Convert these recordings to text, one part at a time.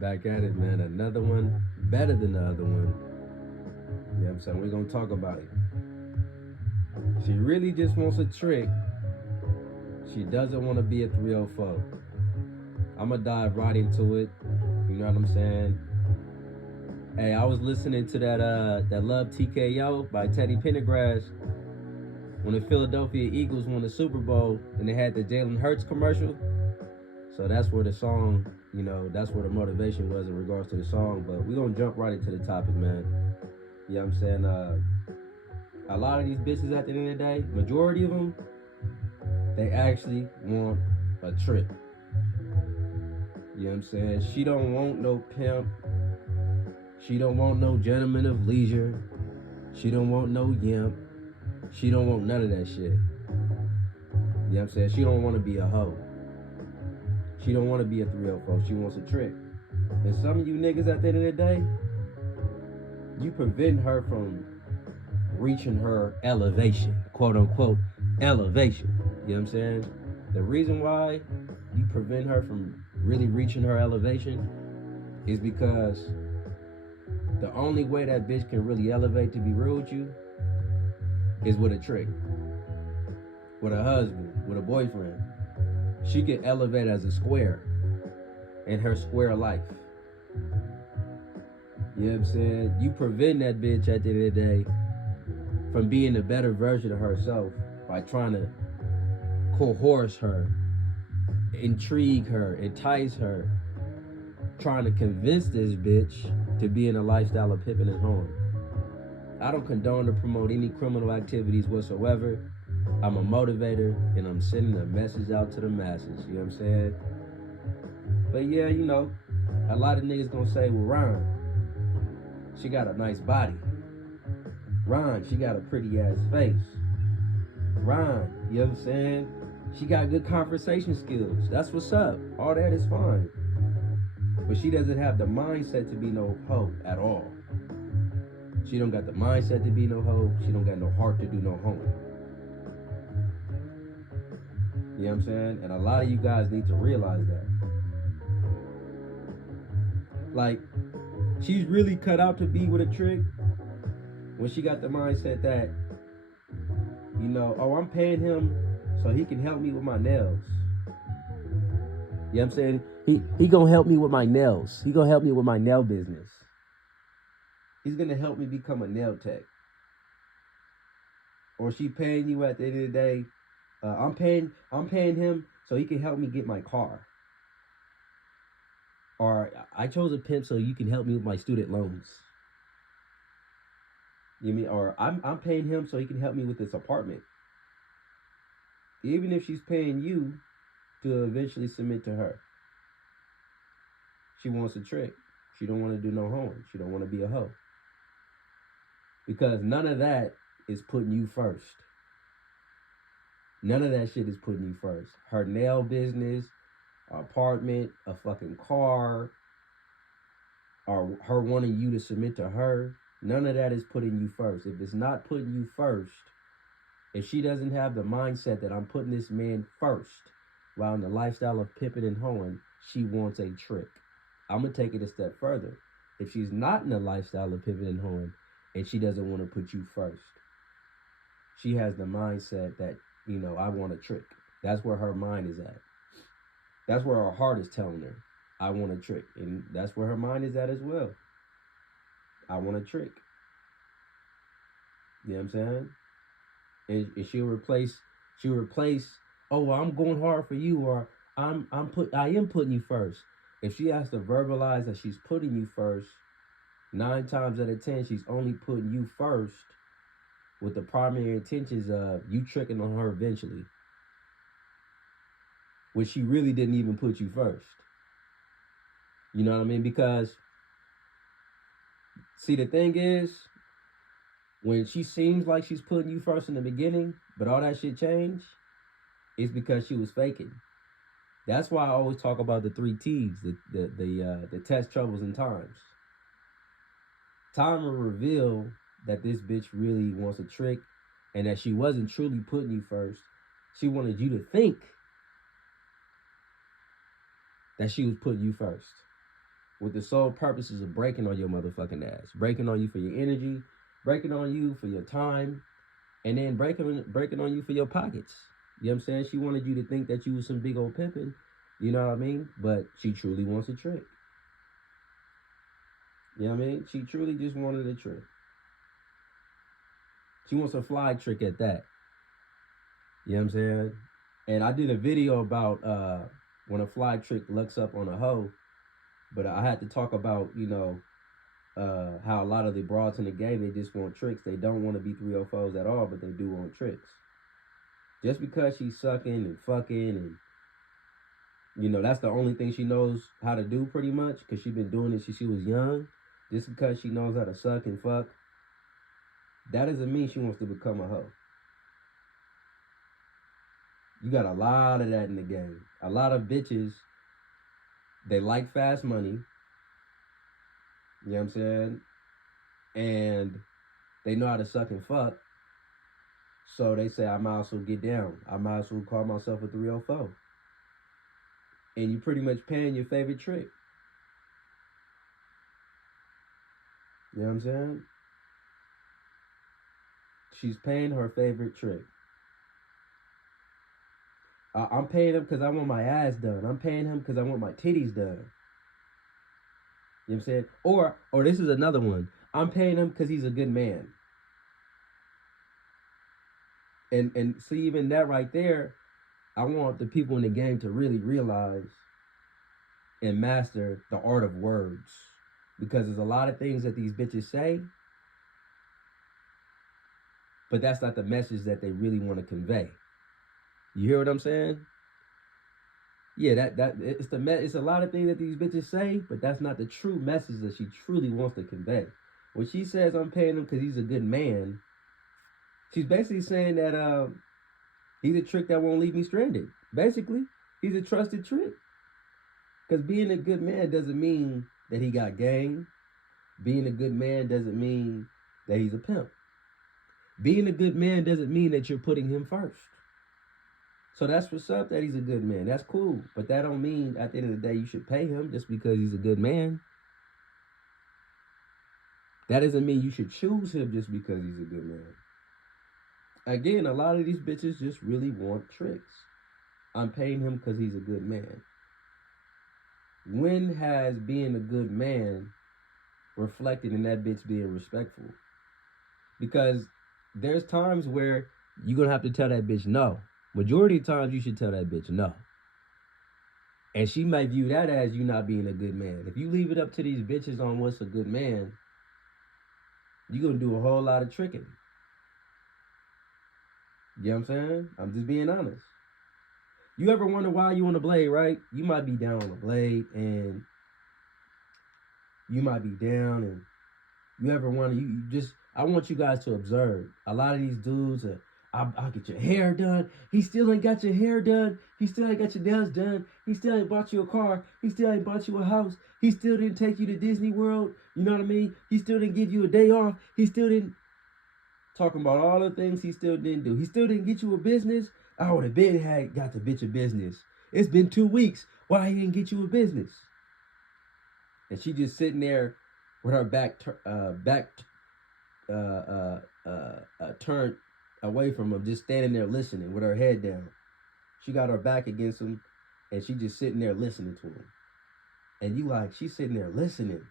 Back at it, man. Another one better than the other one. You know what I'm saying? We're gonna talk about it. She really just wants a trick. She doesn't want to be a 304. I'ma dive right into it. You know what I'm saying? Hey, I was listening to that Love TKO by Teddy Pendergrass when the Philadelphia Eagles won the Super Bowl and they had the Jalen Hurts commercial. So that's where the song, that's where the motivation was in regards to the song. But we're gonna jump right into the topic, man. You know what I'm saying? A lot of these bitches at the end of the day, majority of them, they actually want a trick. You know what I'm saying? She don't want no pimp. She don't want no gentleman of leisure. She don't want no yimp. She don't want none of that shit. You know what I'm saying? She don't want to be a hoe. She don't want to be a 304. She wants a trick. And some of you niggas at the end of the day, you prevent her from reaching her elevation, quote unquote elevation. You know what I'm saying? The reason why you prevent her from really reaching her elevation is because the only way that bitch can really elevate, to be real with you, is with a trick. With a husband, with a boyfriend. She can elevate as a square in her square life. You know what I'm saying? You prevent that bitch at the end of the day from being a better version of herself by trying to coerce her, intrigue her, entice her, trying to convince this bitch to be in a lifestyle of pimping and hoeing. I don't condone or promote any criminal activities whatsoever. I'm a motivator and I'm sending a message out to the masses. You know what I'm saying? But yeah, a lot of niggas gonna say, well, Ron, she got a nice body. Ron, she got a pretty ass face. Ron, you know what I'm saying? She got good conversation skills. That's what's up. All that is fine. But she doesn't have the mindset to be no hoe at all. She don't got the mindset to be no hoe. She don't got no heart to do no hoeing. You know what I'm saying? And a lot of you guys need to realize that. Like, she's really cut out to be with a trick when she got the mindset that, I'm paying him so he can help me with my nails. You know what I'm saying? He gonna help me with my nails. He gonna help me with my nail business. He's gonna help me become a nail tech. Or she paying you at the end of the day. I'm paying him so he can help me get my car. Or I chose a pimp so you can help me with my student loans. You mean? Or I'm paying him so he can help me with this apartment. Even if she's paying you to eventually submit to her, she wants a trick. She don't want to do no hoeing. She don't want to be a hoe. Because none of that is putting you first. None of that shit is putting you first. Her nail business, apartment, a fucking car, or her wanting you to submit to her, none of that is putting you first. If it's not putting you first, if she doesn't have the mindset that I'm putting this man first while in the lifestyle of pimping and hoeing, she wants a trick. I'm going to take it a step further. If she's not in the lifestyle of pimping and hoeing and she doesn't want to put you first, she has the mindset that, I want a trick. That's where her mind is at. That's where her heart is telling her, I want a trick. And that's where her mind is at as well. I want a trick. You know what I'm saying? And she'll replace, oh, well, I'm going hard for you, or I am putting you first. If she has to verbalize that she's putting you first, 9 times out of 10, she's only putting you first with the primary intentions of you tricking on her eventually. Which she really didn't even put you first. You know what I mean? Because, see, the thing is, when she seems like she's putting you first in the beginning, but all that shit changed, it's because she was faking. That's why I always talk about the 3 T's, the test, troubles, and times. Time will reveal that this bitch really wants a trick and that she wasn't truly putting you first. She wanted you to think that she was putting you first. with the sole purposes of breaking on your motherfucking ass, breaking on you for your energy, breaking on you for your time, and then breaking on you for your pockets. You know what I'm saying? She wanted you to think that you was some big old pimpin', you know what I mean? But she truly wants a trick. You know what I mean? She truly just wanted a trick. She wants a fly trick at that. You know what I'm saying? And I did a video about when a fly trick looks up on a hoe, but I had to talk about, how a lot of the broads in the game, they just want tricks. They don't want to be 304s at all, but they do want tricks. Just because she's sucking and fucking and, that's the only thing she knows how to do pretty much, because she's been doing it since she was young. Just because she knows how to suck and fuck, that doesn't mean she wants to become a hoe. You got a lot of that in the game. A lot of bitches, they like fast money. You know what I'm saying? And they know how to suck and fuck. So they say, I might as well get down. I might as well call myself a 304. And you pretty much paying your favorite trick. You know what I'm saying? She's paying her favorite trick. I'm paying him because I want my ass done. I'm paying him because I want my titties done. You know what I'm saying? Or this is another one. I'm paying him because he's a good man. And see, even that right there, I want the people in the game to really realize and master the art of words. Because there's a lot of things that these bitches say, but that's not the message that they really want to convey. You hear what I'm saying? Yeah, it's a lot of things that these bitches say, but that's not the true message that she truly wants to convey. When she says I'm paying him because he's a good man, she's basically saying that he's a trick that won't leave me stranded. Basically, he's a trusted trick. Because being a good man doesn't mean that he got game. Being a good man doesn't mean that he's a pimp. Being a good man doesn't mean that you're putting him first. So that's what's up, that he's a good man. That's cool. But that don't mean at the end of the day you should pay him just because he's a good man. That doesn't mean you should choose him just because he's a good man. Again, a lot of these bitches just really want tricks. I'm paying him because he's a good man. When has being a good man reflected in that bitch being respectful? Because there's times where you're going to have to tell that bitch no. Majority of times you should tell that bitch no. And she might view that as you not being a good man. If you leave it up to these bitches on what's a good man, you're going to do a whole lot of tricking. You know what I'm saying? I'm just being honest. You ever wonder why you on the blade, right? You might be down on the blade and you might be down, and you ever wonder, I want you guys to observe. A lot of these dudes are, I'll get your hair done. He still ain't got your hair done. He still ain't got your nails done. He still ain't bought you a car. He still ain't bought you a house. He still didn't take you to Disney World. You know what I mean? He still didn't give you a day off. He still didn't. Talking about all the things he still didn't do. He still didn't get you a business. I would have been got the bitch a business. It's been 2 weeks. Why he didn't get you a business? And she just sitting there with her back turned away from him, just standing there listening with her head down. She got her back against him, and she just sitting there listening to him. And you like, she's sitting there listening.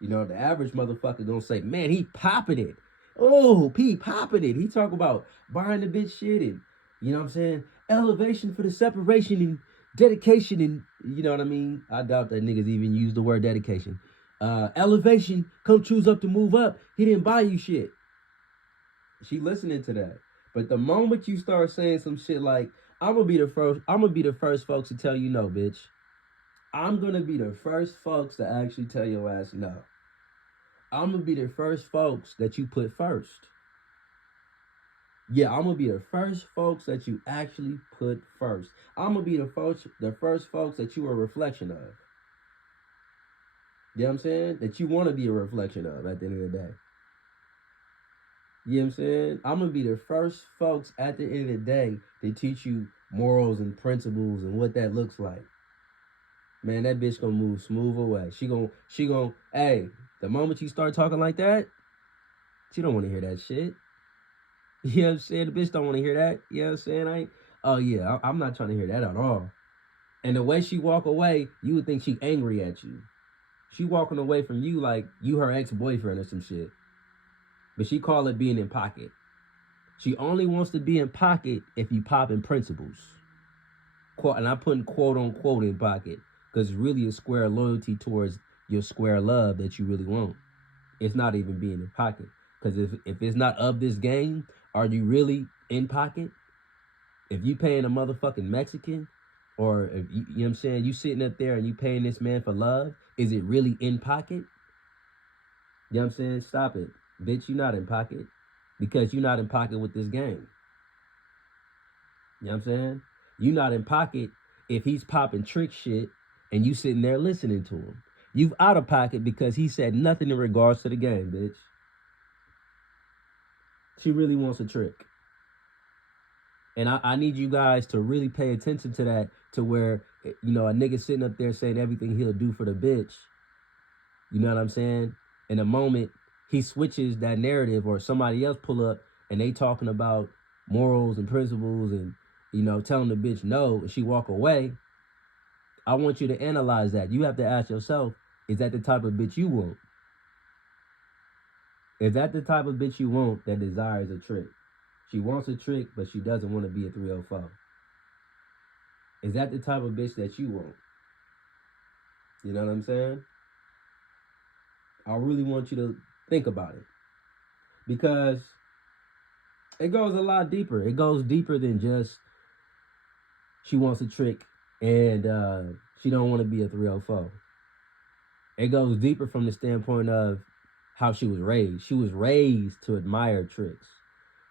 You know, the average motherfucker gonna say, man, he popping it. Oh, he popping it. He talk about buying the bitch shit and, you know what I'm saying, elevation for the separation and dedication and, you know what I mean? I doubt that niggas even use the word dedication. Elevation, come choose up to move up. He didn't buy you shit. She listening to that. But the moment you start saying some shit like, I'm gonna be the first folks to tell you no, bitch. I'm gonna be the first folks to actually tell your ass no. I'm gonna be the first folks that you put first. Yeah, I'm gonna be the first folks that you actually put first. I'm gonna be the first folks that you are a reflection of. You know what I'm saying? That you want to be a reflection of at the end of the day. You know what I'm saying? I'm gonna be the first folks at the end of the day to teach you morals and principles and what that looks like. man, that bitch gonna move smooth away. She gonna, hey, the moment you start talking like that, she don't want to hear that shit. You know what I'm saying? The bitch don't want to hear that. You know what I'm saying? Oh yeah, I'm not trying to hear that at all. And the way she walk away, you would think she angry at you. She walking away from you like you her ex-boyfriend or some shit. But she call it being in pocket. She only wants to be in pocket if you pop in principles. Quote, and I'm putting quote unquote in pocket because it's really a square loyalty towards your square love that you really want. It's not even being in pocket. Because if it's not of this game, are you really in pocket? If you paying a motherfucking Mexican, or if you know what I'm saying, you sitting up there and you paying this man for love, is it really in pocket? You know what I'm saying? Stop it. Bitch, you not in pocket. Because you not in pocket with this game. You know what I'm saying? You not in pocket if he's popping trick shit and you sitting there listening to him. You out of pocket because he said nothing in regards to the game, bitch. She really wants a trick. And I need you guys to really pay attention to that, to where, you know, a nigga sitting up there saying everything he'll do for the bitch. You know what I'm saying? In a moment, he switches that narrative, or somebody else pull up and they talking about morals and principles and, you know, telling the bitch no, and she walk away. I want you to analyze that. You have to ask yourself, is that the type of bitch you want? Is that the type of bitch you want that desires a trick? She wants a trick, but she doesn't want to be a 304. Is that the type of bitch that you want? You know what I'm saying? I really want you to think about it. Because it goes a lot deeper. It goes deeper than just she wants a trick and she don't want to be a 304. It goes deeper from the standpoint of how she was raised. She was raised to admire tricks.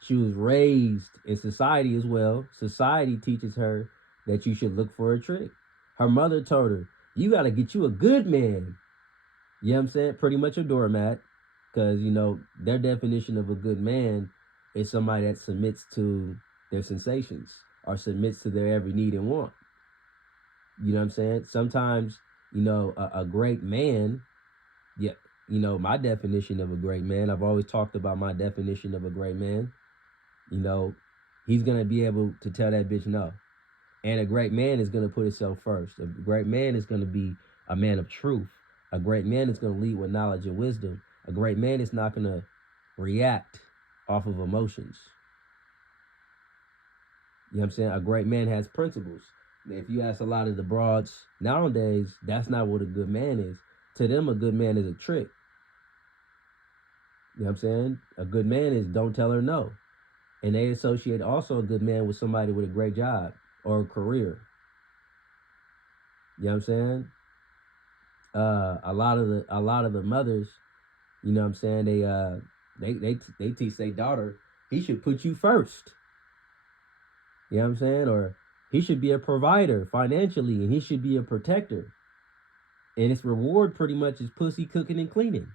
She was raised in society as well. Society teaches her that you should look for a trick. Her mother told her, you got to get you a good man. You know what I'm saying? Pretty much a doormat. Because, you know, their definition of a good man is somebody that submits to their sensations or submits to their every need and want. You know what I'm saying? Sometimes, you know, a great man, yeah, you know, my definition of a great man, I've always talked about my definition of a great man. You know, he's going to be able to tell that bitch no. And a great man is going to put himself first. A great man is going to be a man of truth. A great man is going to lead with knowledge and wisdom. A great man is not going to react off of emotions. You know what I'm saying? A great man has principles. If you ask a lot of the broads nowadays, that's not what a good man is. To them, a good man is a trick. You know what I'm saying? A good man is don't tell her no. And they associate also a good man with somebody with a great job or a career. You know what I'm saying? A lot of the mothers, you know what I'm saying, they teach their daughter, he should put you first. You know what I'm saying? Or he should be a provider financially, and he should be a protector. And its reward pretty much is pussy, cooking, and cleaning.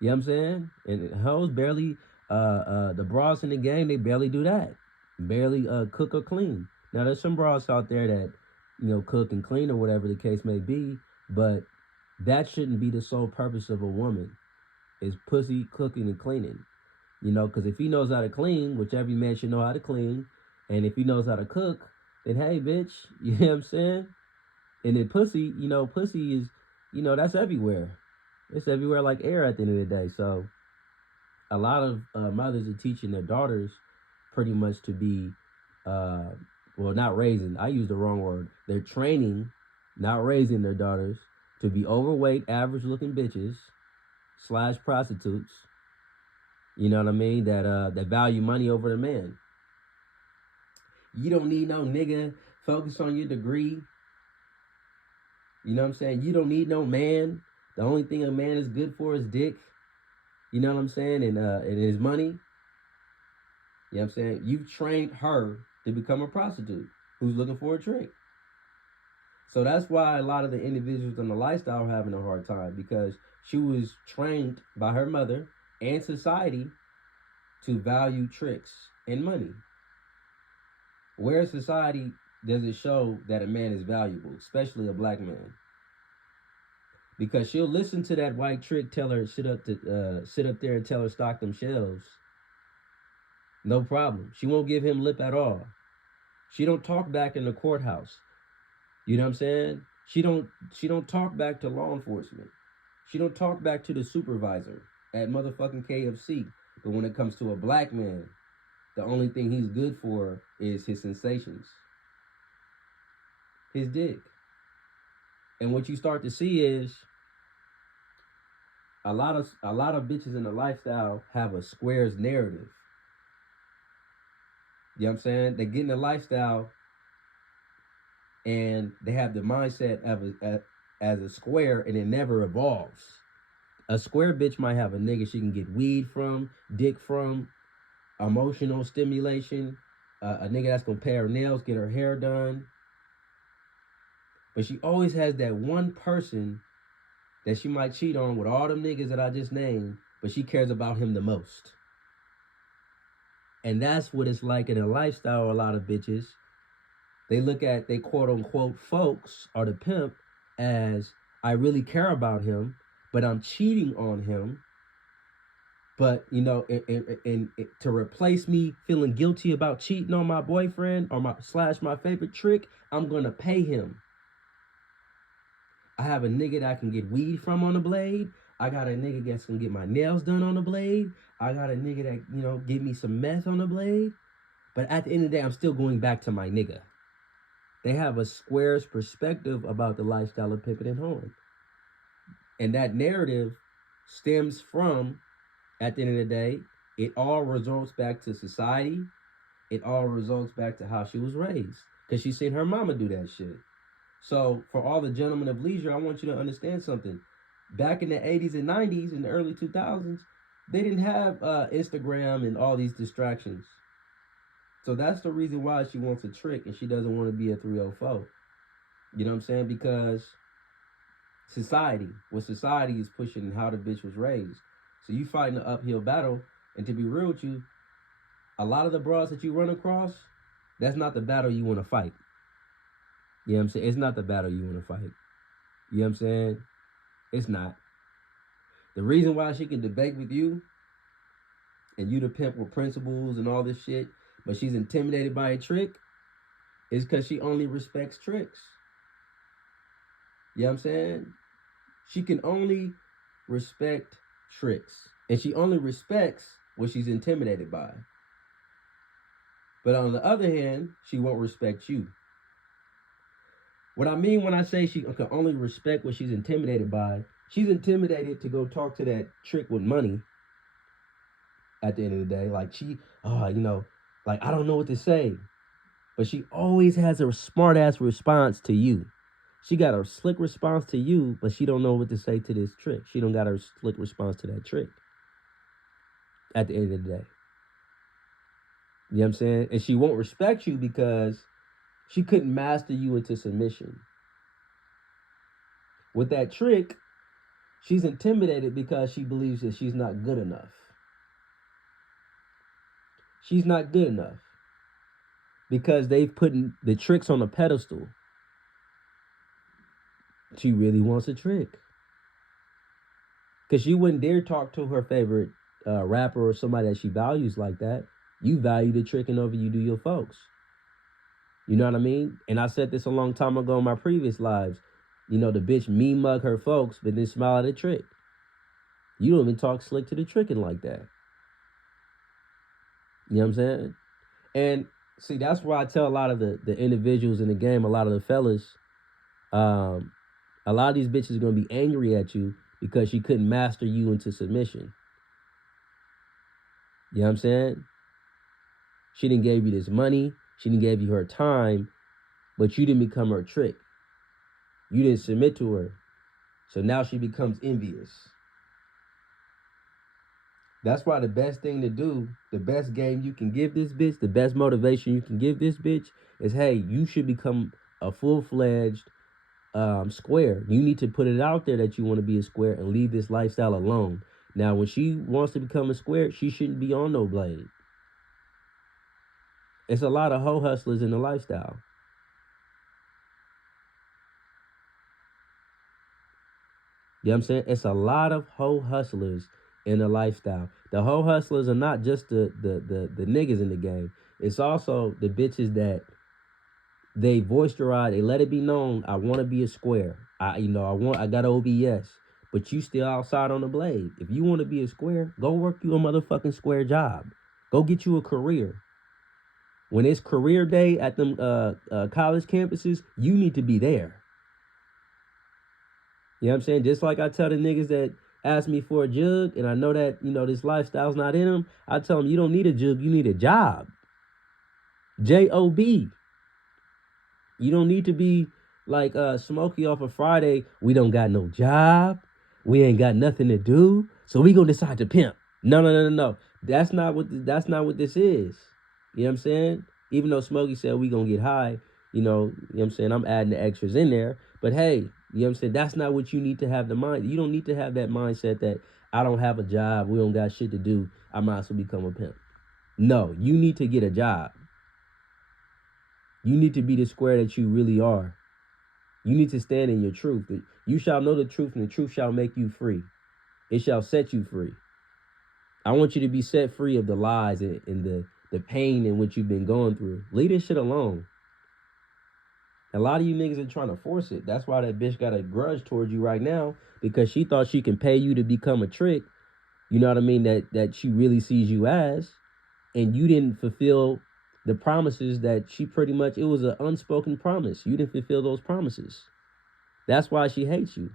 You know what I'm saying? And hoes barely, the bras in the game, they barely do that. Barely cook or clean. Now, there's some bras out there that, you know, cook and clean or whatever the case may be, but that shouldn't be the sole purpose of a woman, is pussy, cooking, and cleaning. You know, because if he knows how to clean, which every man should know how to clean, and if he knows how to cook, then hey, bitch, you know what I'm saying? And then pussy, you know, pussy is, you know, that's everywhere. It's everywhere like air at the end of the day. So a lot of mothers are teaching their daughters pretty much to be, well, not raising. I used the wrong word. They're training, not raising their daughters to be overweight, average-looking bitches / prostitutes. You know what I mean? That value money over the man. You don't need no nigga. Focus on your degree. You know what I'm saying? You don't need no man. The only thing a man is good for is dick. You know what I'm saying? And his money. You know what I'm saying? You've trained her to become a prostitute who's looking for a trick. So that's why a lot of the individuals in the lifestyle are having a hard time, because she was trained by her mother and society to value tricks and money. Where society does it show that a man is valuable, especially a black man. Because she'll listen to that white trick tell her sit up there and tell her stock them shelves. No problem. She won't give him lip at all. She don't talk back in the courthouse. You know what I'm saying? She don't talk back to law enforcement. She don't talk back to the supervisor at motherfucking KFC. But when it comes to a black man, the only thing he's good for is his sensations, his dick. And what you start to see is a lot of bitches in the lifestyle have a squares narrative. You know what I'm saying? They get in the lifestyle and they have the mindset as a square, and it never evolves. A square bitch might have a nigga she can get weed from, dick from, emotional stimulation, a nigga that's gonna pay her nails, get her hair done. But she always has that one person that she might cheat on with all them niggas that I just named, but she cares about him the most. And that's what it's like in a lifestyle. A lot of bitches, they look at they quote unquote folks or the pimp as, I really care about him, but I'm cheating on him. But you know, and to replace me feeling guilty about cheating on my boyfriend or my favorite trick, I'm gonna pay him. I have a nigga that I can get weed from on the blade. I got a nigga that's gonna get my nails done on the blade. I got a nigga that, you know, give me some meth on the blade. But at the end of the day, I'm still going back to my nigga. They have a squares perspective about the lifestyle of pimping and hoeing. And that narrative stems from, at the end of the day, it all results back to society. It all results back to how she was raised. Because she seen her mama do that shit. So for all the gentlemen of leisure, I want you to understand something. Back in the 80s and 90s, in the early 2000s, they didn't have Instagram and all these distractions. So that's the reason why she wants a trick and she doesn't want to be a 304. You know what I'm saying? Because what society is pushing and how the bitch was raised. So you fighting an uphill battle. And to be real with you, a lot of the bras that you run across, that's not the battle you want to fight. You know what I'm saying? It's not the battle you want to fight. You know what I'm saying? It's not. The reason why she can debate with you and you the pimp with principles and all this shit, but she's intimidated by a trick, is because she only respects tricks. You know what I'm saying? She can only respect tricks. And she only respects what she's intimidated by. But on the other hand, she won't respect you. What I mean when I say she can only respect what she's intimidated by, she's intimidated to go talk to that trick with money at the end of the day. Like I don't know what to say. But she always has a smart ass response to you. She got a slick response to you, but she don't know what to say to this trick. She don't got a slick response to that trick at the end of the day. You know what I'm saying? And she won't respect you because she couldn't master you into submission. With that trick, she's intimidated because she believes that she's not good enough. She's not good enough because they've put the tricks on a pedestal. She really wants a trick. Because she wouldn't dare talk to her favorite rapper or somebody that she values like that. You value the tricking over you do your folks. You know what I mean? And I said this a long time ago in my previous lives. You know, the bitch me mug her folks, but then smile at the trick. You don't even talk slick to the tricking like that. You know what I'm saying? And see, that's why I tell a lot of the individuals in the game, a lot of the fellas, a lot of these bitches are going to be angry at you because she couldn't master you into submission. You know what I'm saying? She didn't give you this money. She didn't give you her time, but you didn't become her trick. You didn't submit to her. So now she becomes envious. That's why the best thing to do, the best game you can give this bitch, the best motivation you can give this bitch is, hey, you should become a full-fledged square. You need to put it out there that you want to be a square and leave this lifestyle alone. Now, when she wants to become a square, she shouldn't be on no blade. It's a lot of hoe hustlers in the lifestyle. You know what I'm saying? It's a lot of hoe hustlers in the lifestyle. The hoe hustlers are not just the niggas in the game. It's also the bitches that they voice they let it be known, I want to be a square. I got OBS. But you still outside on the blade. If you want to be a square, go work you a motherfucking square job. Go get you a career. When it's career day at them college campuses, you need to be there. You know what I'm saying? Just like I tell the niggas that ask me for a jug, and I know that, this lifestyle's not in them, I tell them, you don't need a jug, you need a job. J-O-B. You don't need to be like Smokey off of Friday. We don't got no job. We ain't got nothing to do. So we gonna decide to pimp. No. That's not what this is. You know what I'm saying? Even though Smokey said we gonna get high, you know what I'm saying? I'm adding the extras in there. But hey, you know what I'm saying? That's not what you need to have the mind. You don't need to have that mindset that I don't have a job, we don't got shit to do, I might as well become a pimp. No, you need to get a job. You need to be the square that you really are. You need to stand in your truth. You shall know the truth, and the truth shall make you free. It shall set you free. I want you to be set free of the lies and the pain in which you've been going through. Leave this shit alone. A lot of you niggas are trying to force it. That's why that bitch got a grudge towards you right now, because she thought she can pay you to become a trick. You know what I mean? That she really sees you as, and you didn't fulfill the promises that she pretty much, it was an unspoken promise. You didn't fulfill those promises. That's why she hates you.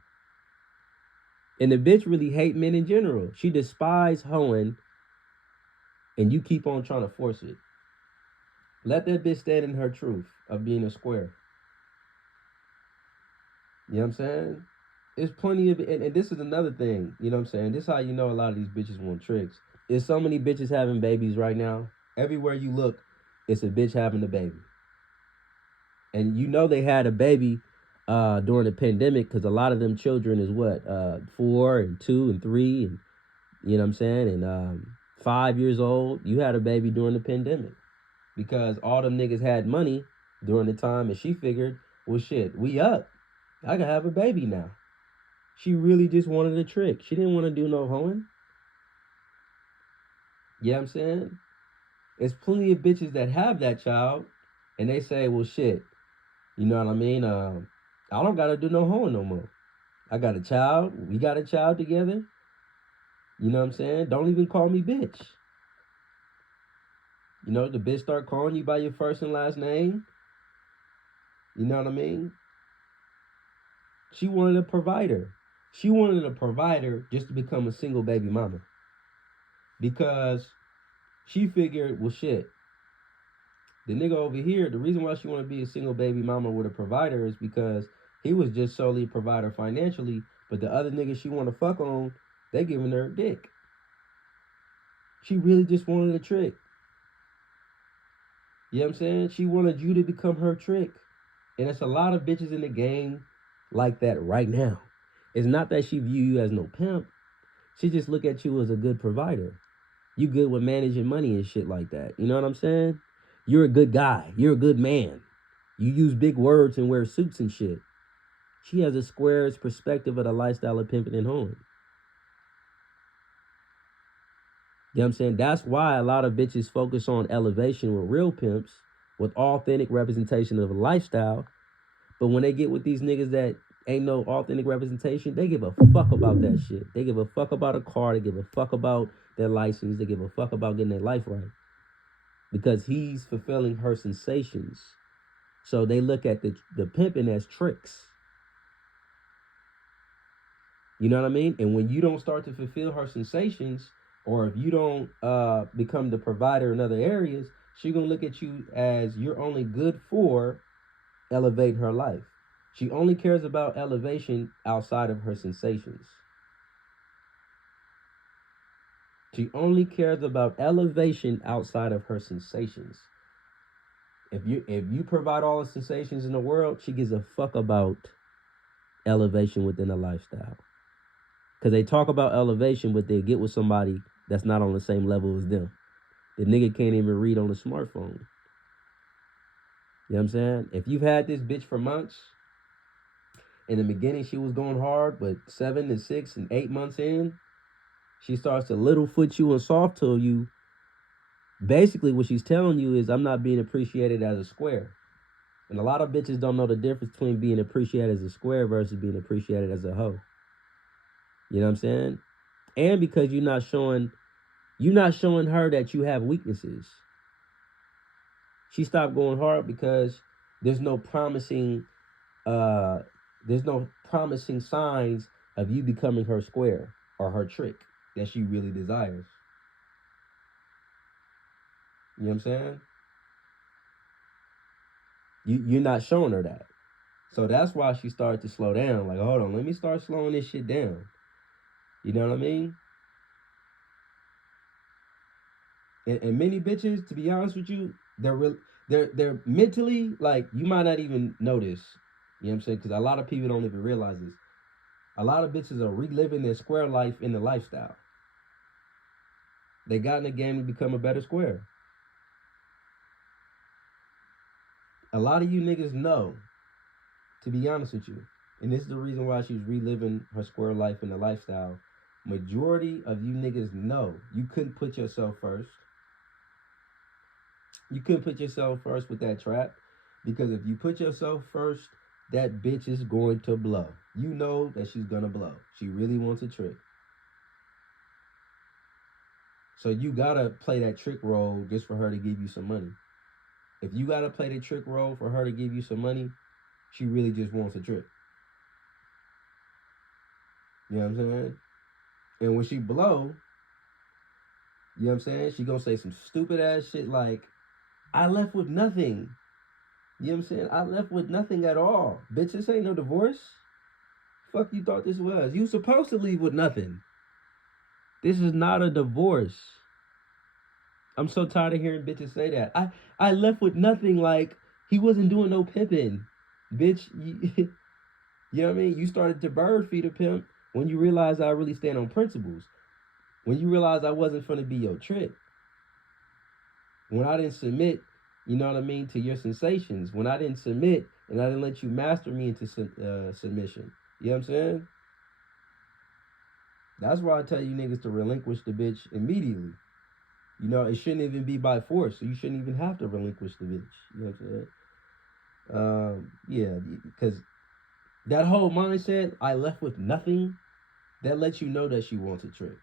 And the bitch really hate men in general. She despise hoeing, and you keep on trying to force it. Let that bitch stand in her truth of being a square. You know what I'm saying? There's plenty of, and this is another thing, you know what I'm saying? This is how you know a lot of these bitches want tricks. There's so many bitches having babies right now. Everywhere you look, it's a bitch having a baby. And you know they had a baby during the pandemic, because a lot of them children is 4 and 2 and 3 and, you know what I'm saying, and 5 years old. You had a baby during the pandemic because all them niggas had money during the time, and she figured, well, shit, we up. I can have a baby now. She really just wanted a trick. She didn't want to do no hoeing. You know what I'm saying? There's plenty of bitches that have that child, and they say, well, shit, you know what I mean? I don't got to do no hoeing no more. I got a child. We got a child together. You know what I'm saying? Don't even call me bitch. You know, the bitch start calling you by your first and last name. You know what I mean? She wanted a provider. She wanted a provider just to become a single baby mama. Because she figured, well, shit, the nigga over here, the reason why she wanted to be a single baby mama with a provider is because he was just solely a provider financially, but the other niggas she want to fuck on, they giving her a dick. She really just wanted a trick. You know what I'm saying? She wanted you to become her trick. And it's a lot of bitches in the game like that right now. It's not that she view you as no pimp. She just look at you as a good provider. You good with managing money and shit like that. You know what I'm saying? You're a good guy. You're a good man. You use big words and wear suits and shit. She has a square's perspective of the lifestyle of pimping and hoeing. You know what I'm saying? That's why a lot of bitches focus on elevation with real pimps, with authentic representation of a lifestyle. But when they get with these niggas that ain't no authentic representation, they give a fuck about that shit. They give a fuck about a car. They give a fuck about their license. They give a fuck about getting their life right. Because he's fulfilling her sensations. So they look at the pimping as tricks. You know what I mean? And when you don't start to fulfill her sensations, or if you don't become the provider in other areas, she's going to look at you as you're only good for elevating her life. She only cares about elevation outside of her sensations. She only cares about elevation outside of her sensations. If you provide all the sensations in the world, she gives a fuck about elevation within a lifestyle. Because they talk about elevation, but they get with somebody that's not on the same level as them. The nigga can't even read on a smartphone. You know what I'm saying? If you've had this bitch for months In the beginning, she was going hard, but 7 and 6 and 8 months in, she starts to little foot you and soft toe you. Basically, what she's telling you is, I'm not being appreciated as a square. And a lot of bitches don't know the difference between being appreciated as a square versus being appreciated as a hoe. You know what I'm saying? And because you're not showing her that you have weaknesses. She stopped going hard because there's no promising signs of you becoming her square or her trick that she really desires. You know what I'm saying? You're not showing her that. So that's why she started to slow down. Like, hold on, let me start slowing this shit down. You know what I mean? And many bitches, to be honest with you, they're mentally, like, you might not even notice. You know what I'm saying? Because a lot of people don't even realize this. A lot of bitches are reliving their square life in the lifestyle. They got in the game to become a better square. A lot of you niggas know, to be honest with you, and this is the reason why she's reliving her square life in the lifestyle. Majority of you niggas know you couldn't put yourself first. You couldn't put yourself first with that trap, because if you put yourself first, that bitch is going to blow. You know that she's gonna blow. She really wants a trick. So you gotta play that trick role just for her to give you some money. If you gotta play the trick role for her to give you some money, she really just wants a trick. You know what I'm saying? And when she blow, you know what I'm saying? She gonna say some stupid ass shit like, I left with nothing. You know what I'm saying? I left with nothing at all. Bitch, this ain't no divorce. Fuck you thought this was? You supposed to leave with nothing. This is not a divorce. I'm so tired of hearing bitches say that. I left with nothing, like he wasn't doing no pimping. Bitch, you know what I mean? You started to bird feed a pimp when you realized I really stand on principles. When you realized I wasn't finna be your trick. When I didn't submit, you know what I mean, to your sensations. When I didn't submit and I didn't let you master me into submission. You know what I'm saying? That's why I tell you niggas to relinquish the bitch immediately. You know, it shouldn't even be by force, so you shouldn't even have to relinquish the bitch. You know what I'm saying? Yeah, because that whole mindset, I left with nothing, that lets you know that she wants a trick.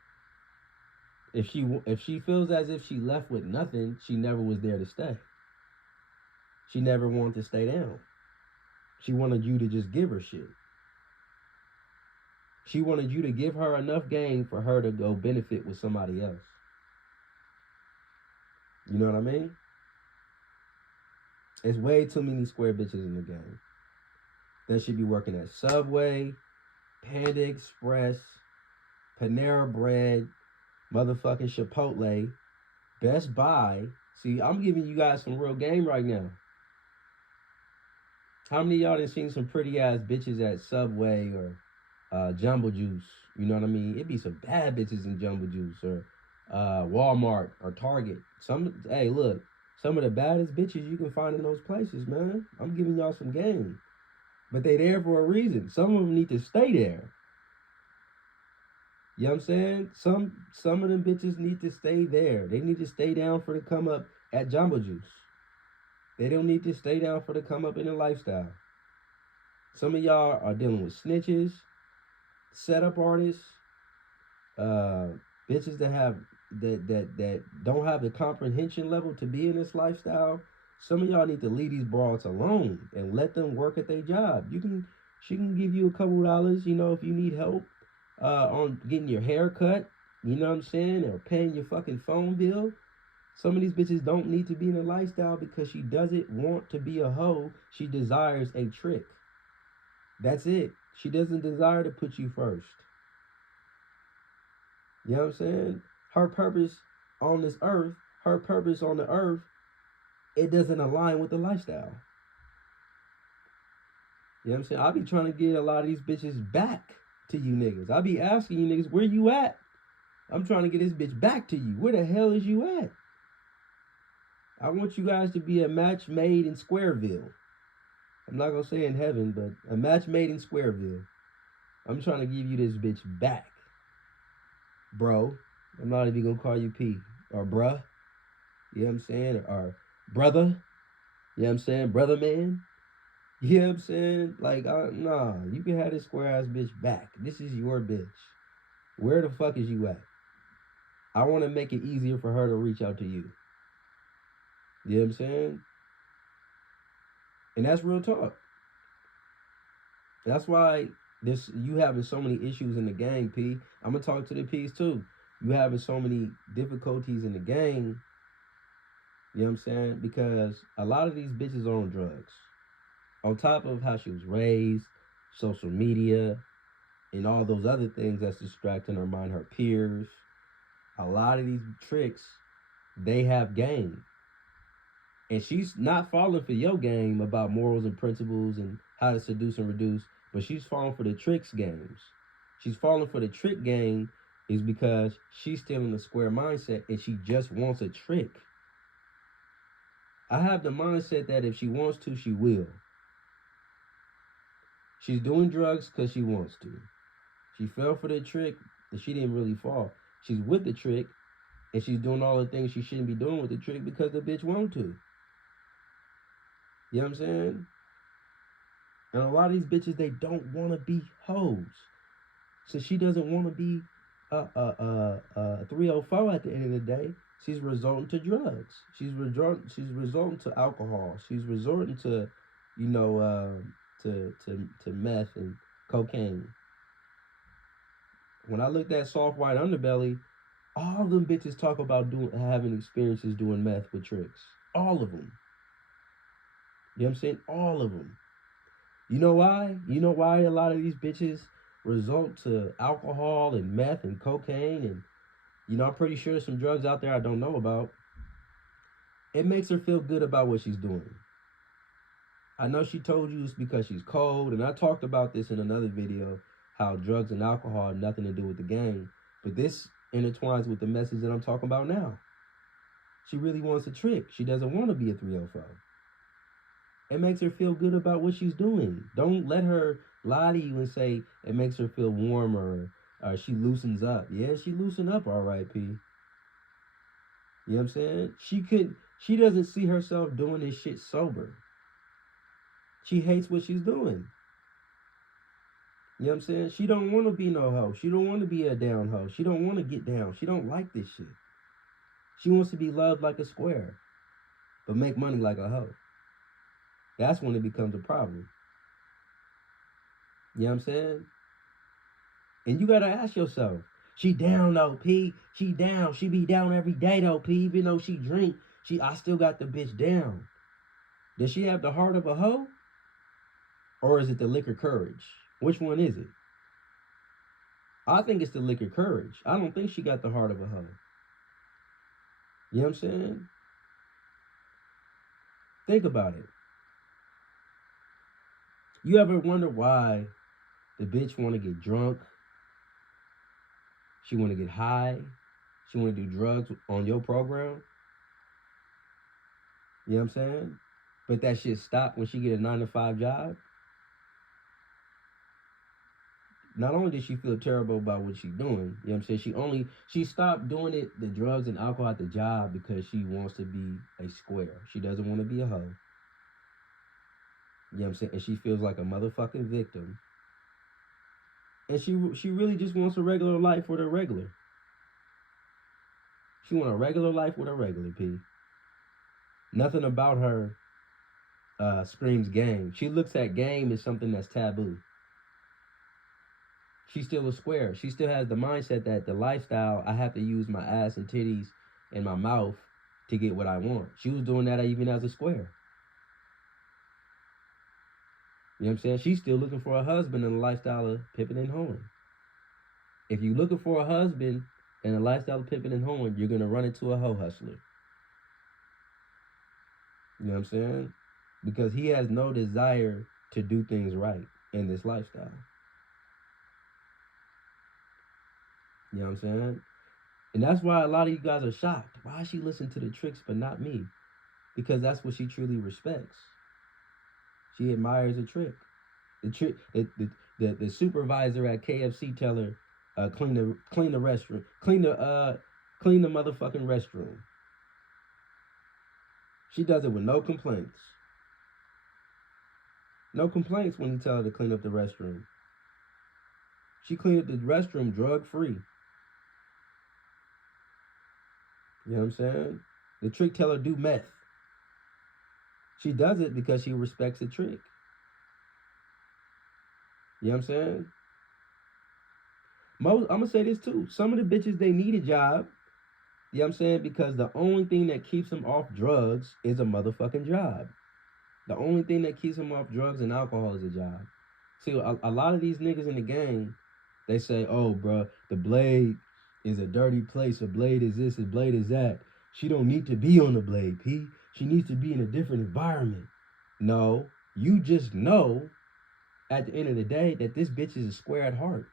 If she feels as if she left with nothing, she never was there to stay. She never wanted to stay down. She wanted you to just give her shit. She wanted you to give her enough game for her to go benefit with somebody else. You know what I mean? It's way too many square bitches in the game. They should be working at Subway, Panda Express, Panera Bread, motherfucking Chipotle, Best Buy. See, I'm giving you guys some real game right now. How many of y'all done seen some pretty ass bitches at Subway or Jumbo Juice? You know what I mean? It be some bad bitches in Jumbo Juice or Walmart or Target. Hey, look, some of the baddest bitches you can find in those places, man. I'm giving y'all some game. But they there for a reason. Some of them need to stay there. You know what I'm saying? Some of them bitches need to stay there. They need to stay down for the come up at Jumbo Juice. They don't need to stay down for the come up in the lifestyle. Some of y'all are dealing with snitches, setup artists, bitches that don't have the comprehension level to be in this lifestyle. Some of y'all need to leave these broads alone and let them work at their job. She can give you a couple dollars, you know, if you need help on getting your hair cut, you know what I'm saying, or paying your fucking phone bill. Some of these bitches don't need to be in a lifestyle because she doesn't want to be a hoe. She desires a trick. That's it. She doesn't desire to put you first. You know what I'm saying? Her purpose on this earth, it doesn't align with the lifestyle. You know what I'm saying? I'll be trying to get a lot of these bitches back to you niggas. I'll be asking you niggas, where you at? I'm trying to get this bitch back to you. Where the hell is you at? I want you guys to be a match made in Squareville. I'm not gonna say in heaven, but a match made in Squareville. I'm trying to give you this bitch back, bro. I'm not even gonna call you P or bruh. You know what I'm saying? Or brother. You know what I'm saying? Brother man. You know what I'm saying? Like, nah, you can have this square ass bitch back. This is your bitch. Where the fuck is you at? I want to make it easier for her to reach out to you. You know what I'm saying? And that's real talk. That's why this you having so many issues in the gang, P. I'm gonna talk to the P's too. You having so many difficulties in the gang. You know what I'm saying? Because a lot of these bitches are on drugs. On top of how she was raised, social media, and all those other things that's distracting her mind, her peers. A lot of these tricks, they have game. And she's not falling for your game about morals and principles and how to seduce and reduce, but she's falling for the tricks games. She's falling for the trick game is because she's still in the square mindset and she just wants a trick. I have the mindset that if she wants to, she will. She's doing drugs because she wants to. She fell for the trick, and she didn't really fall. She's with the trick, and she's doing all the things she shouldn't be doing with the trick because the bitch wants to. You know what I'm saying? And a lot of these bitches, they don't want to be hoes. So she doesn't want to be a 304 at the end of the day. She's resorting to drugs. She's resorting to alcohol. She's resorting to, you know, to meth and cocaine. When I looked at soft white underbelly, all them bitches talk about having experiences doing meth with tricks. All of them. You know what I'm saying? All of them. You know why? You know why a lot of these bitches resort to alcohol and meth and cocaine and, you know, I'm pretty sure there's some drugs out there I don't know about. It makes her feel good about what she's doing. I know she told you it's because she's cold, and I talked about this in another video, how drugs and alcohol have nothing to do with the game. But this intertwines with the message that I'm talking about now. She really wants a trick. She doesn't want to be a 304. It makes her feel good about what she's doing. Don't let her lie to you and say it makes her feel warmer or she loosens up. Yeah, she loosened up all right, P. You know what I'm saying? She doesn't see herself doing this shit sober. She hates what she's doing. You know what I'm saying? She don't want to be no hoe. She don't want to be a down hoe. She don't want to get down. She don't like this shit. She wants to be loved like a square, but make money like a hoe. That's when it becomes a problem. You know what I'm saying? And you gotta ask yourself, she down though, P. She down. She be down every day though, P. Even though she drink, I still got the bitch down. Does she have the heart of a hoe? Or is it the liquor courage? Which one is it? I think it's the liquor courage. I don't think she got the heart of a hoe. You know what I'm saying? Think about it. You ever wonder why the bitch want to get drunk? She want to get high? She want to do drugs on your program? You know what I'm saying? But that shit stop when she get a 9-to-5 job? Not only did she feel terrible about what she's doing, you know what I'm saying? She stopped doing it, the drugs and alcohol at the job because she wants to be a square. She doesn't want to be a hoe. You know what I'm saying? And she feels like a motherfucking victim. And she really just wants a regular life with a regular. She want a regular life with a regular, P. Nothing about her screams game. She looks at game as something that's taboo. She's still a square. She still has the mindset that the lifestyle, I have to use my ass and titties and my mouth to get what I want. She was doing that even as a square. You know what I'm saying? She's still looking for a husband in a lifestyle of pimping and hoeing. If you're looking for a husband in a lifestyle of pimping and hoeing, you're going to run into a hoe hustler. You know what I'm saying? Because he has no desire to do things right in this lifestyle. You know what I'm saying? And that's why a lot of you guys are shocked. Why she listen to the tricks but not me? Because that's what she truly respects. She admires a trick. The trick. The supervisor at KFC tell her, clean the restroom, clean the motherfucking restroom. She does it with no complaints. No complaints when you tell her to clean up the restroom. She cleaned up the restroom drug free. You know what I'm saying? The trick teller do meth. She does it because she respects the trick. You know what I'm saying? I'm gonna say this too. Some of the bitches, they need a job. You know what I'm saying? Because the only thing that keeps them off drugs is a motherfucking job. The only thing that keeps them off drugs and alcohol is a job. See, a lot of these niggas in the gang, they say, oh, bro, the blade is a dirty place. A blade is this, a blade is that. She don't need to be on the blade, P. She needs to be in a different environment. No, you just know at the end of the day that this bitch is a square at heart.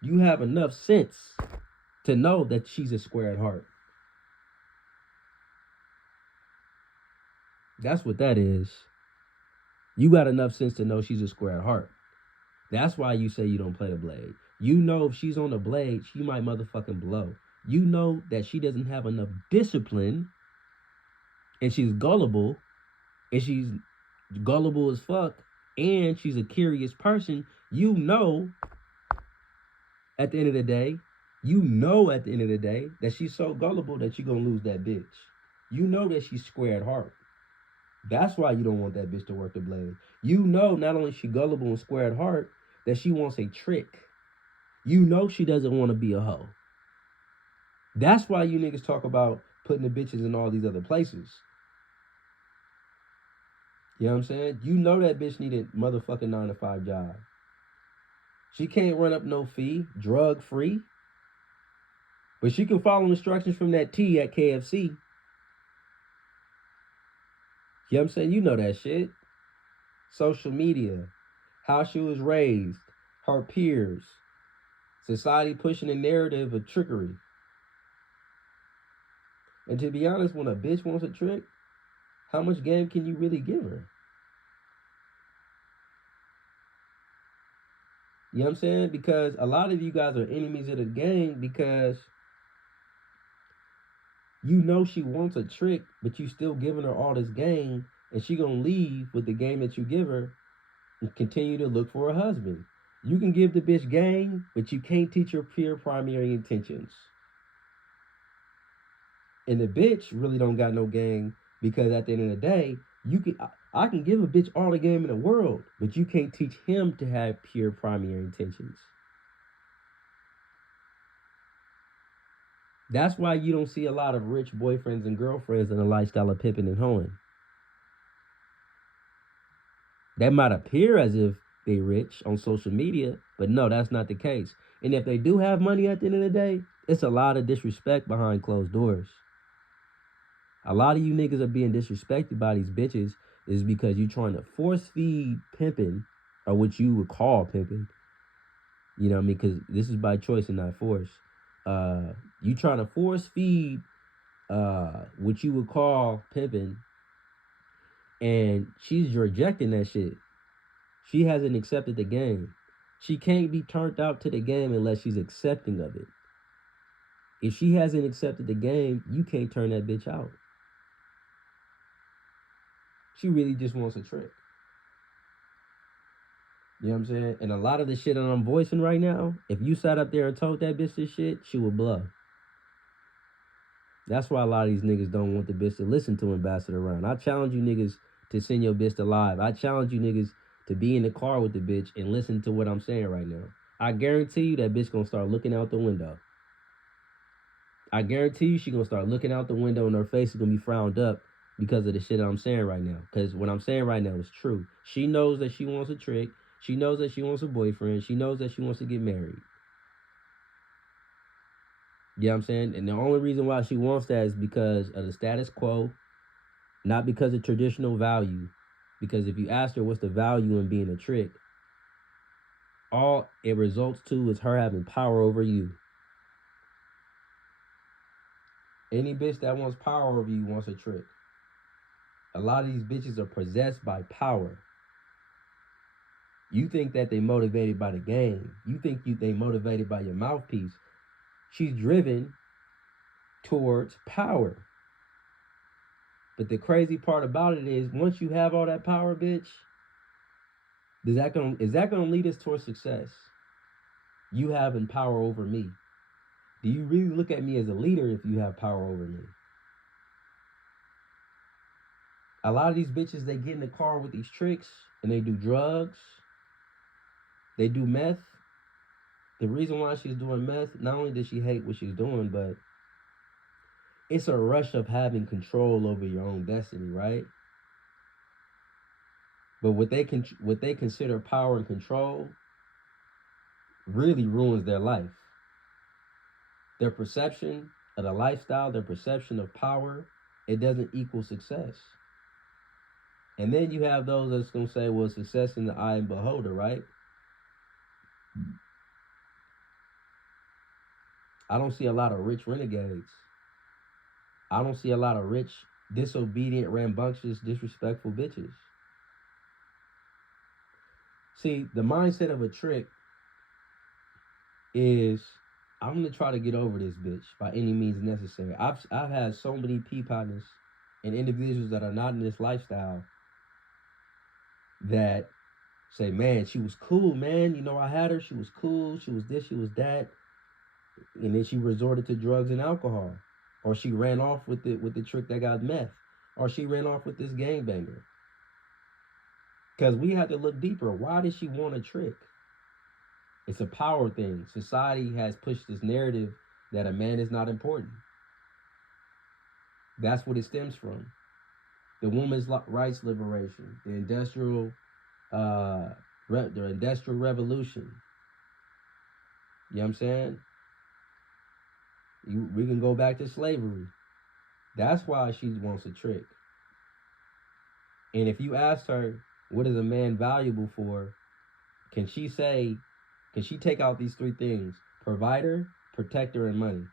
You have enough sense to know that she's a square at heart. That's what that is. You got enough sense to know she's a square at heart. That's why you say you don't play the blade. You know if she's on the blade, she might motherfucking blow. You know that she doesn't have enough discipline, and she's gullible, and she's gullible as fuck, and she's a curious person. You know at the end of the day, that she's so gullible that you're gonna lose that bitch. You know that she's square at heart. That's why you don't want that bitch to work the blade. You know not only is she gullible and square at heart, that she wants a trick. You know she doesn't want to be a hoe. That's why you niggas talk about putting the bitches in all these other places. You know what I'm saying? You know that bitch need a motherfucking 9-to-5 job. She can't run up no fee, drug free. But she can follow instructions from that T at KFC. You know what I'm saying? You know that shit. Social media, how she was raised, her peers, society pushing a narrative of trickery. And to be honest, when a bitch wants a trick, how much game can you really give her? You know what I'm saying? Because a lot of you guys are enemies of the game because you know she wants a trick, but you still giving her all this game, and she gonna leave with the game that you give her and continue to look for a husband. You can give the bitch game, but you can't teach her pure primary intentions. And the bitch really don't got no game because at the end of the day, I can give a bitch all the game in the world, but you can't teach him to have pure primary intentions. That's why you don't see a lot of rich boyfriends and girlfriends in a lifestyle of pimping and hoeing. That might appear as if they rich on social media, but no, that's not the case. And if they do have money at the end of the day, it's a lot of disrespect behind closed doors. A lot of you niggas are being disrespected by these bitches is because you trying to force feed pimping, or what you would call pimping. You know what I mean? Because this is by choice and not force. You trying to force feed what you would call pimping, and she's rejecting that shit. She hasn't accepted the game. She can't be turned out to the game unless she's accepting of it. If she hasn't accepted the game, you can't turn that bitch out. She really just wants a trick. You know what I'm saying? And a lot of the shit that I'm voicing right now, if you sat up there and told that bitch this shit, she would blow. That's why a lot of these niggas don't want the bitch to listen to Ambassador Round. I challenge you niggas to send your bitch to live. I challenge you niggas to be in the car with the bitch and listen to what I'm saying right now. I guarantee you that bitch gonna start looking out the window. I guarantee you she gonna start looking out the window and her face is gonna be frowned up because of the shit I'm saying right now. Because what I'm saying right now is true. She knows that she wants a trick. She knows that she wants a boyfriend. She knows that she wants to get married. You know what I'm saying? And the only reason why she wants that is because of the status quo, not because of traditional value. Because if you ask her what's the value in being a trick, all it results to is her having power over you. Any bitch that wants power over you wants a trick. A lot of these bitches are possessed by power. You think that they motivated by the game. You think they motivated by your mouthpiece. She's driven towards power. But the crazy part about it is, once you have all that power, bitch, is that gonna lead us towards success? You having power over me. Do you really look at me as a leader if you have power over me? A lot of these bitches, they get in the car with these tricks and they do drugs. They do meth. The reason why she's doing meth, not only does she hate what she's doing, but it's a rush of having control over your own destiny, right? But what they consider power and control really ruins their life. Their perception of the lifestyle, their perception of power, it doesn't equal success. And then you have those that's gonna say, well, success in the eye and beholder, right? I don't see a lot of rich renegades. I don't see a lot of rich, disobedient, rambunctious, disrespectful bitches. See, the mindset of a trick is, I'm gonna try to get over this bitch by any means necessary. I've had so many peeponners and individuals that are not in this lifestyle that say, man, she was cool, man. You know, I had her, she was cool, she was this, she was that. And then she resorted to drugs and alcohol. Or she ran off with the trick that got meth. Or she ran off with this gangbanger. Because we had to look deeper. Why did she want a trick? It's a power thing. Society has pushed this narrative that a man is not important. That's what it stems from. The women's rights liberation, the industrial revolution. You know what I'm saying? We can go back to slavery. That's why she wants a trick. And if you asked her, what is a man valuable for? Can she take out these three things? Provider, protector, and money.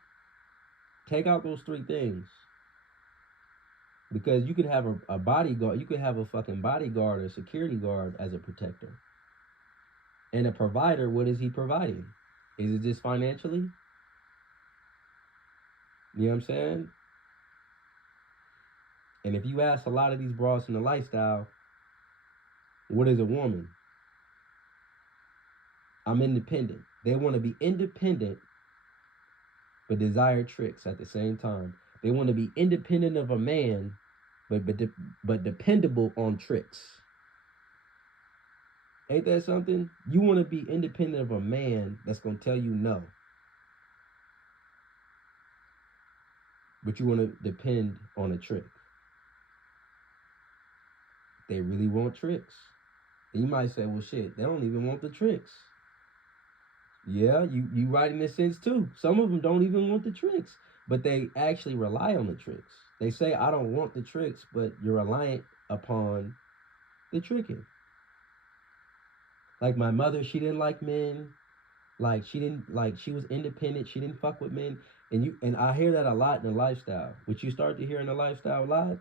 Take out those three things. Because you could have a bodyguard, you could have a fucking bodyguard or security guard as a protector. And a provider, what is he providing? Is it just financially? You know what I'm saying? And if you ask a lot of these broads in the lifestyle, what is a woman? I'm independent. They want to be independent, but desire tricks at the same time. They want to be independent of a man, but dependable on tricks. Ain't that something? You want to be independent of a man that's going to tell you no. But you want to depend on a trick. They really want tricks. And you might say, well, shit, they don't even want the tricks. Yeah, you right in this sense too. Some of them don't even want the tricks, but they actually rely on the tricks. They say, I don't want the tricks, but you're reliant upon the tricking. Like my mother, she didn't like men. She was independent. She didn't fuck with men. And I hear that a lot in the lifestyle. What you start to hear in the lifestyle a lot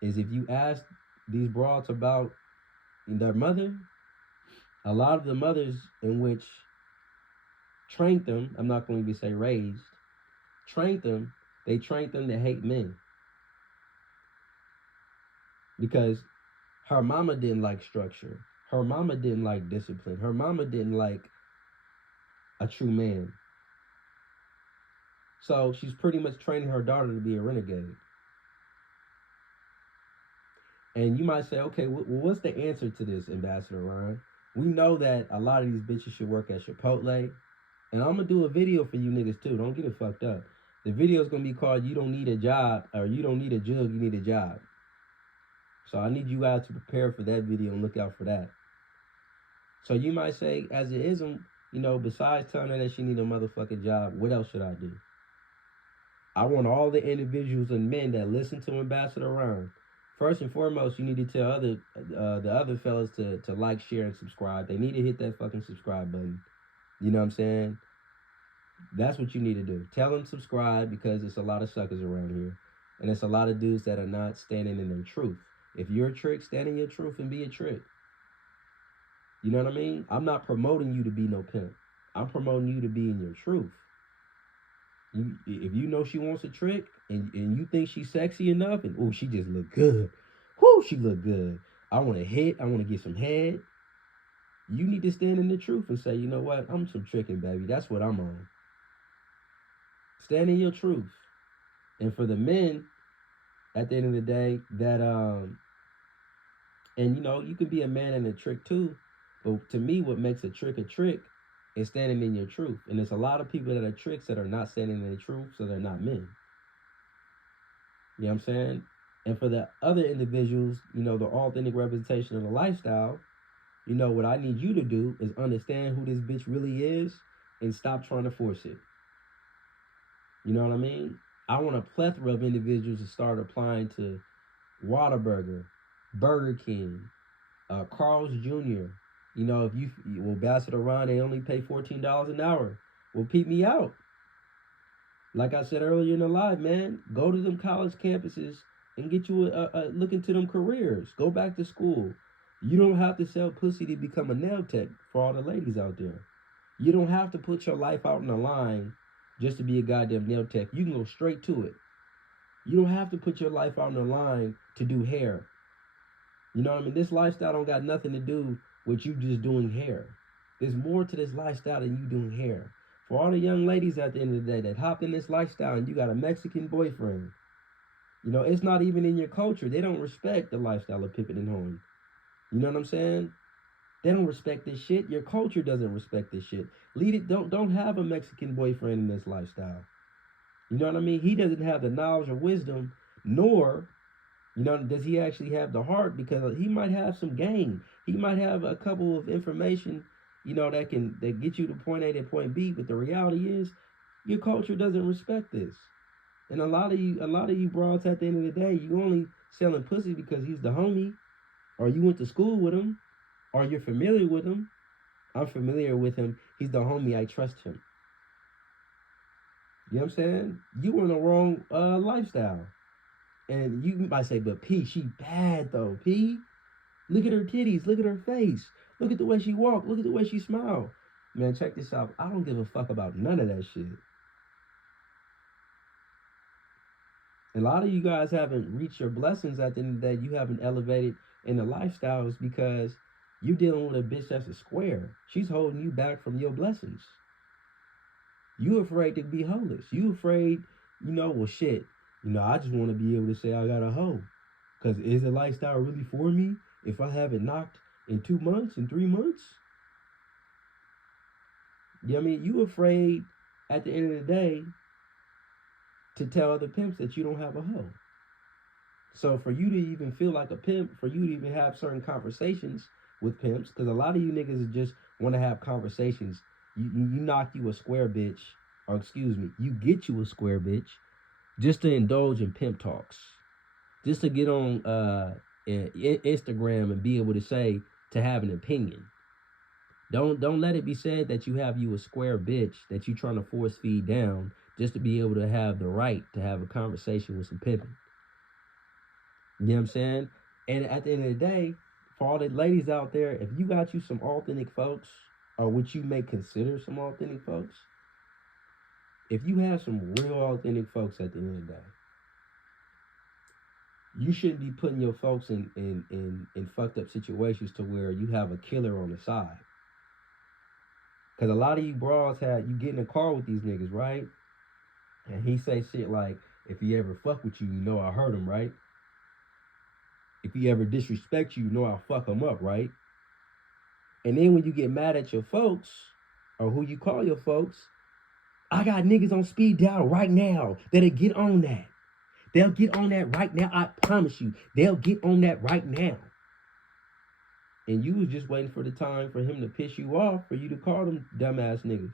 is, if you ask these broads about their mother, a lot of the mothers in which trained them, I'm not going to say raised, they trained them to hate men. Because her mama didn't like structure. Her mama didn't like discipline. Her mama didn't like a true man. So she's pretty much training her daughter to be a renegade. And you might say, okay, what's the answer to this, Ambassador Ryan? We know that a lot of these bitches should work at Chipotle. And I'm going to do a video for you niggas too. Don't get it fucked up. The video is going to be called You Don't Need a Job, or You Don't Need a Jug, You Need a Job. So I need you guys to prepare for that video and look out for that. So you might say, as it isn't, besides telling her that she need a motherfucking job, what else should I do? I want all the individuals and men that listen to Ambassador Ryan. First and foremost, you need to tell the other fellas to like, share, and subscribe. They need to hit that fucking subscribe button. You know what I'm saying? That's what you need to do. Tell them subscribe, because it's a lot of suckers around here. And it's a lot of dudes that are not standing in their truth. If you're a trick, stand in your truth and be a trick. You know what I mean? I'm not promoting you to be no pimp. I'm promoting you to be in your truth. If you know she wants a trick and you think she's sexy enough and oh she just look good, whoo she look good. I want to hit. I want to get some head. You need to stand in the truth and say, you know what? I'm some tricking, baby. That's what I'm on. Stand in your truth. And for the men, at the end of the day, that and you know, you can be a man in a trick too. But to me, what makes a trick is standing in your truth. And there's a lot of people that are tricks that are not standing in their truth, so they're not men. You know what I'm saying? And for the other individuals, you know, the authentic representation of the lifestyle, you know, what I need you to do is understand who this bitch really is and stop trying to force it. You know what I mean? I want a plethora of individuals to start applying to Whataburger, Burger King, Carl's Jr. You know, if you will pass it around, they only pay $14 an hour. Well, peep me out. Like I said earlier in the live, man, go to them college campuses and get you a look into them careers. Go back to school. You don't have to sell pussy to become a nail tech for all the ladies out there. You don't have to put your life out on the line just to be a goddamn nail tech. You can go straight to it. You don't have to put your life out on the line to do hair. You know what I mean? This lifestyle don't got nothing to do with you just doing hair. There's more to this lifestyle than you doing hair. For all the young ladies at the end of the day that hop in this lifestyle and you got a Mexican boyfriend, you know, it's not even in your culture. They don't respect the lifestyle of pimping and hoeing. You know what I'm saying? They don't respect this shit. Your culture doesn't respect this shit. Lead it. Don't have a Mexican boyfriend in this lifestyle. You know what I mean? He doesn't have the knowledge or wisdom, nor, you know, does he actually have the heart, because he might have some game. He might have a couple of information, you know, that get you to point A to point B. But the reality is, your culture doesn't respect this. And a lot of you broads at the end of the day, you only selling pussy because he's the homie, or you went to school with him, or you're familiar with him. I'm familiar with him. He's the homie. I trust him. You know what I'm saying? You in the wrong lifestyle. And you might say, but P, she bad though. P, look at her titties. Look at her face. Look at the way she walk. Look at the way she smile. Man, check this out. I don't give a fuck about none of that shit. A lot of you guys haven't reached your blessings at the end of the day. You haven't elevated in the lifestyles because you're dealing with a bitch that's a square. She's holding you back from your blessings. You afraid to be homeless. You afraid, you know, well, shit. You know, I just want to be able to say I got a hoe. Because is the lifestyle really for me if I have it knocked in 2 months, in 3 months? You know what I mean? You afraid at the end of the day to tell other pimps that you don't have a hoe. So for you to even feel like a pimp, for you to even have certain conversations with pimps, because a lot of you niggas just want to have conversations. You knock you a square bitch, or excuse me, you get you a square bitch just to indulge in pimp talks, just to get on Instagram and be able to say, to have an opinion. Don't let it be said that you have you a square bitch that you trying to force feed down just to be able to have the right to have a conversation with some pimping. You know what I'm saying? And at the end of the day, for all the ladies out there, if you got you some authentic folks, or what you may consider some authentic folks, if you have some real authentic folks at the end of the day, you shouldn't be putting your folks in fucked up situations to where you have a killer on the side. Because a lot of you bras you get in a car with these niggas, right? And he say shit like, if he ever fuck with you, you know I hurt him, right? If he ever disrespect you, you know I'll fuck him up, right? And then when you get mad at your folks, or who you call your folks, I got niggas on speed dial right now that'll get on that. They'll get on that right now. I promise you. They'll get on that right now. And you was just waiting for the time for him to piss you off for you to call them dumbass niggas.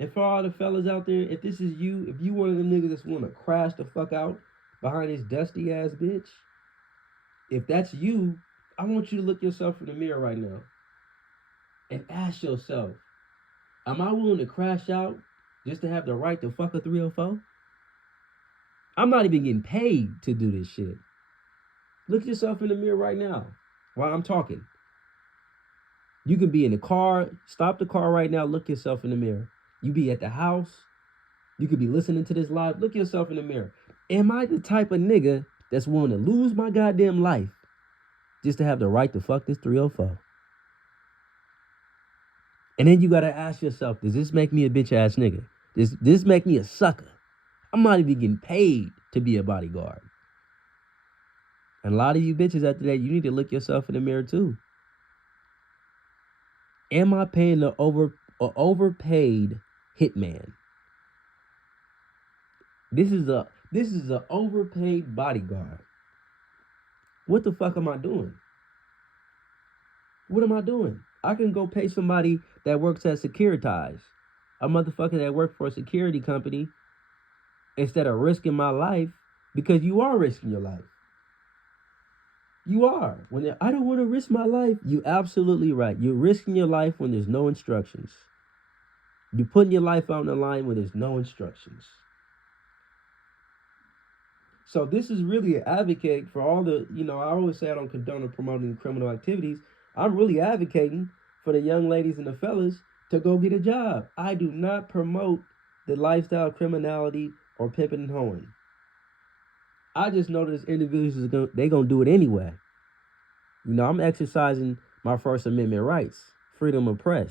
And for all the fellas out there, if this is you, if you one of them niggas that's want to crash the fuck out behind this dusty ass bitch, if that's you, I want you to look yourself in the mirror right now and ask yourself, am I willing to crash out just to have the right to fuck a 304? I'm not even getting paid to do this shit. Look yourself in the mirror right now while I'm talking. You can be in the car. Stop the car right now. Look yourself in the mirror. You be at the house. You could be listening to this live. Look yourself in the mirror. Am I the type of nigga that's willing to lose my goddamn life just to have the right to fuck this 304? And then you gotta ask yourself, does this make me a bitch ass nigga? Does this make me a sucker? I'm not even getting paid to be a bodyguard. And a lot of you bitches out there, you need to look yourself in the mirror too. Am I paying the overpaid hitman? This is a overpaid bodyguard. What the fuck am I doing? What am I doing? I can go pay somebody that works at Securitize, a motherfucker that works for a security company, instead of risking my life, because you are risking your life. You are. When I don't want to risk my life, you absolutely right. You're risking your life when there's no instructions. You're putting your life out on the line when there's no instructions. So this is really an advocate for all the, I always say I don't condone or promoting criminal activities. I'm really advocating for the young ladies and the fellas to go get a job. I do not promote the lifestyle criminality or pimping and hoeing. I just know that individuals they're gonna do it anyway. I'm exercising my First Amendment rights, freedom of press.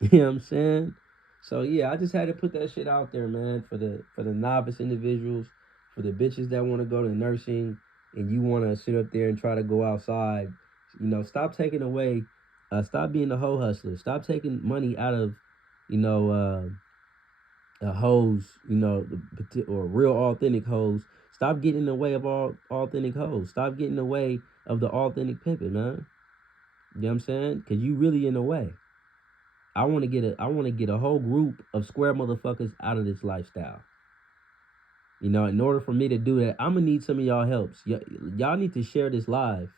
You know what I'm saying? So yeah, I just had to put that shit out there, man, for the novice individuals, for the bitches that want to go to nursing and you want to sit up there and try to go outside. Stop taking away, stop being a hoe hustler. Stop taking money out of, hoes, or real authentic hoes. Stop getting in the way of all authentic hoes. Stop getting in the way of the authentic pimping, man. You know what I'm saying? Because you really in the way. I want to get a whole group of square motherfuckers out of this lifestyle. In order for me to do that, I'm gonna need some of y'all helps. Y'all need to share this live.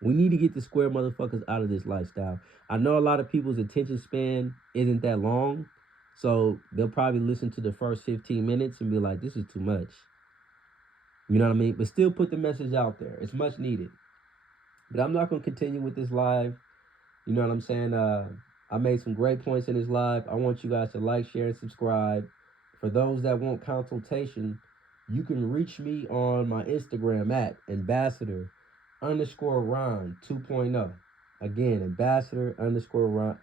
We need to get the square motherfuckers out of this lifestyle. I know a lot of people's attention span isn't that long, so they'll probably listen to the first 15 minutes and be like, this is too much. You know what I mean? But still put the message out there. It's much needed. But I'm not gonna continue with this live. You know what I'm saying? I made some great points in this live. I want you guys to like, share, and subscribe. For those that want consultation, you can reach me on my Instagram at ambassador_Ron 2.0. Again, ambassador_Ron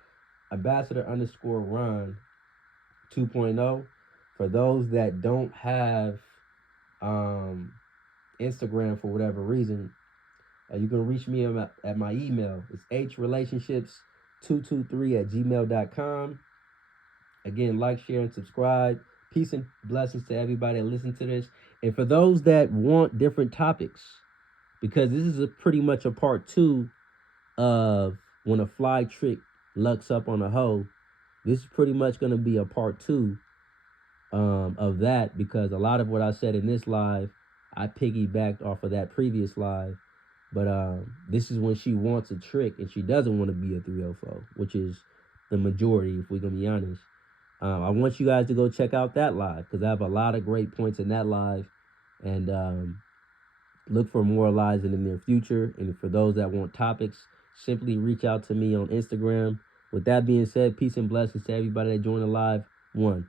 2.0. For those that don't have Instagram for whatever reason, you can reach me at my email. It's hrelationships223@gmail.com. Again, like, share, and subscribe. Peace and blessings to everybody that listens to this. And for those that want different topics, because this is pretty much a part 2 of when a fly trick lucks up on a hoe. This is pretty much going to be a part 2 of that, because a lot of what I said in this live, I piggybacked off of that previous live. But this is when she wants a trick and she doesn't want to be a 304, which is the majority, if we're going to be honest. I want you guys to go check out that live, because I have a lot of great points in that live. And look for more lives in the near future. And for those that want topics, simply reach out to me on Instagram. With that being said, peace and blessings to everybody that joined the live. 1.